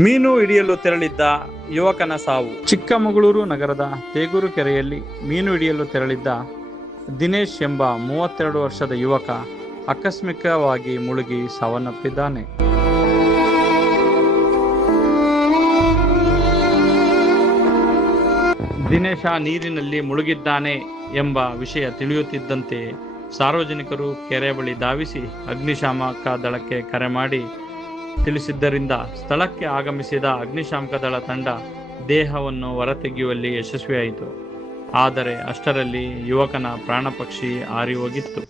ಮೀನು ಹಿಡಿಯಲು ತೆರಳಿದ್ದ ಯುವಕನ ಸಾವು. ಚಿಕ್ಕಮಗಳೂರು ನಗರದ ತೇಗೂರು ಕೆರೆಯಲ್ಲಿ ಮೀನು ಹಿಡಿಯಲು ತೆರಳಿದ್ದ ದಿನೇಶ್ ಎಂಬ 32 ವರ್ಷದ ಯುವಕ ಆಕಸ್ಮಿಕವಾಗಿ ಮುಳುಗಿ ಸಾವನ್ನಪ್ಪಿದ್ದಾನೆ. ದಿನೇಶ ನೀರಿನಲ್ಲಿ ಮುಳುಗಿದ್ದಾನೆ ಎಂಬ ವಿಷಯ ತಿಳಿಯುತ್ತಿದ್ದಂತೆ ಸಾರ್ವಜನಿಕರು ಕೆರೆ ಬಳಿ ಧಾವಿಸಿ ಅಗ್ನಿಶಾಮಕ ದಳಕ್ಕೆ ಕರೆ ಮಾಡಿ ತಿಳಿಸಿದ್ದರಿಂದ ಸ್ಥಳಕ್ಕೆ ಆಗಮಿಸಿದ ಅಗ್ನಿಶಾಮಕ ದಳ ತಂಡ ದೇಹವನ್ನು ಹೊರತೆಗೆಯುವಲ್ಲಿ ಯಶಸ್ವಿಯಾಯಿತು. ಆದರೆ ಅಷ್ಟರಲ್ಲಿ ಯುವಕನ ಪ್ರಾಣಪಕ್ಷಿ ಹಾರಿ ಹೋಗಿತ್ತು.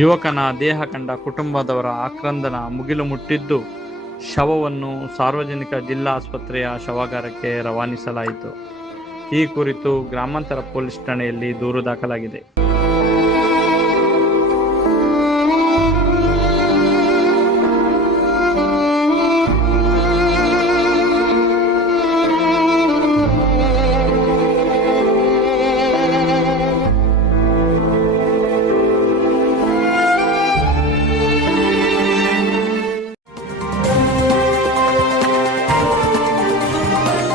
ಯುವಕನ ದೇಹ ಕಂಡ ಕುಟುಂಬದವರ ಆಕ್ರಂದನ ಮುಗಿಲು ಮುಟ್ಟಿದ್ದು ಶವವನ್ನು ಸಾರ್ವಜನಿಕ ಜಿಲ್ಲಾ ಆಸ್ಪತ್ರೆಯ ಶವಾಗಾರಕ್ಕೆ ರವಾನಿಸಲಾಯಿತು. ಈ ಕುರಿತು ಗ್ರಾಮಾಂತರ ಪೊಲೀಸ್ ಠಾಣೆಯಲ್ಲಿ ದೂರು ದಾಖಲಾಗಿದೆ.